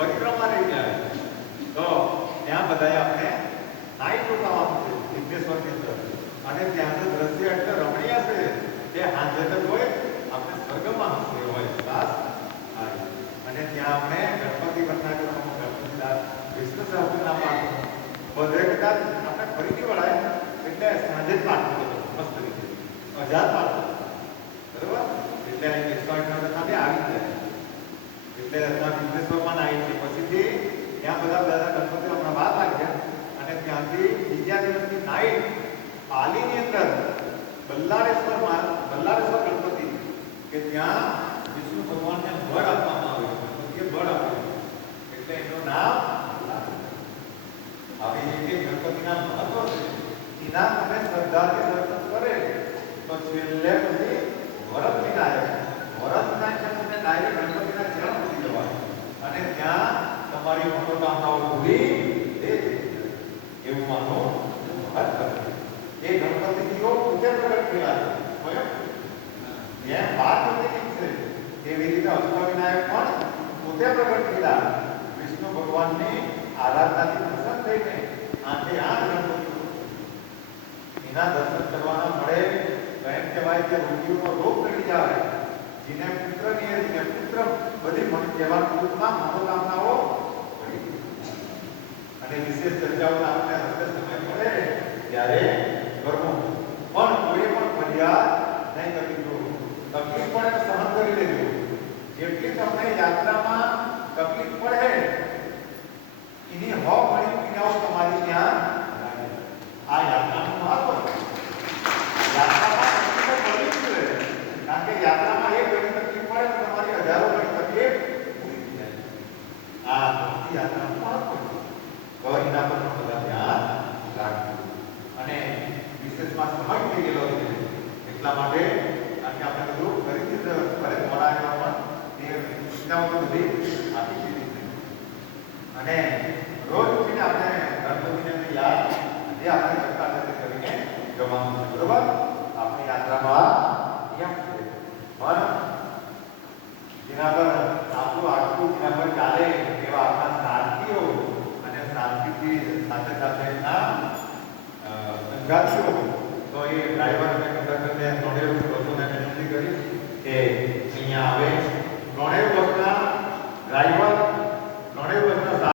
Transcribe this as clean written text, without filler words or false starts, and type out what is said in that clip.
પરિક્રમા લઈ જાય તો ત્યાં બધાએ આપણે નાઈટ રોકાવાનું છે વિઘ્નેશ્વરની અંદર. અને ત્યાંનું દ્રશ્ય એટલે રમણીય છે કે હાજર હોય આપણે સ્વર્ગમાં હશે હોય ખાસ. અને ત્યાં આપણે ગણપતિ વંદના ગણપતિદાસ વિષ્ણુ સહસ્રનામ પાઠ બધે કદાચ આપણે ફરીથી વળાય એટલે સાંજે જ પાઠ કરો મસ્ત રીતે 1000 પાઠ બરોબર. એટલે અહીં 108 સાથે આવી જાય એટલે ત્યાં વિઘ્નેશ્વરમાં નાઈ છે. પછીથી ત્યાં બધા દાદા ગણપતિઓ હમણાં વાર લાગ્યા અને ત્યાંથી બીજા દિવસની નાઈટ પાલીની અંદર બલ્લારેશ્વર ગણપતિ કે ત્યાં વિષ્ણુ ભગવાનને બળ આપવામાં આવ્યું, ગણપતિએ બળ આપ્યું એટલે એનું નામ. આવી રીતે ગણપતિના મહત્વ છે એના તમે શ્રદ્ધાથી દર્શન કરે તો છેલ્લે પછી વરદ વિનાયક તમને ડાયરેક્ટ ગણપતિના ચરણ સુધી જવાનું અને ત્યાં તમારી મનોકામનાઓ પૂરી એવું માનો મહત્વ. એ ગણપતિજીઓ પોતે પ્રગટ થયેલા છે સ્વયં જેમ પાર્વતી છે એવી રીતે અષ્ટવિનાયક પણ પોતે પ્રગટ થયેલા વિષ્ણુ ભગવાનની આરાધનાથી પ્રસન્ન થઈને આઠે આઠ ગણપતિઓ એના દર્શન કરવાના મળે તો એમ કહેવાય કે રોગીઓનો રોગ ટળી જાય. જેને પુત્રની જેને પુત્ર બધી કહેવા ટૂંકમાં મનોકામનાઓ અને વિશેષ ચર્ચાઓ આપણે હસ્તે સમય મળે ત્યારે કરવું. પણ કોઈ પણ ફરિયાદ નહીં કરવી જોઈએ. તકલીફ પડે તો સહન કરી લેજો. જેટલી તમને યાત્રામાં તકલીફ પડે એની 100 ગણી પીડાઓ તમારી ત્યાં આ યાત્રાનું મહત્વ છે. યાત્રામાં તકલીફ પડવી જ જોઈએ કારણ કે યાત્રામાં એક ગણી તકલીફ પડે તો તમારી 1000 ગણી તકલીફ પૂરી થઈ જાય. આ ભક્તિ યાત્રાનું મહત્વ છે. તો એના પર પણ બધા ધ્યાન રાખવું. અને વિશેષમાં સમય થઈ ગયેલો છે એટલા માટે આજે આપણે બધું ફરીથી ફરે મોડામાં પણ એ સૂચનાઓ બધી આપી દીધી છે. અને રોજ ઉઠીને આપણે ગણપતિને યાદ જે આપણે કરતા સાથે કરીને જવાનું છે બરોબર. આપણી યાત્રામાં નિયમ છે પણ જેના પર આપણું આખું જેના પર ચાલે એવા આપણા સારથીઓ અને સારથીથી સાથે સાથે એમના સંગાથીઓ તો એ ડ્રાઈવર અને કંડક્ટરને ત્રણેય બસોને વિનંતી કરી કે અહીંયા આવે. ત્રણેય બસના ડ્રાઈવર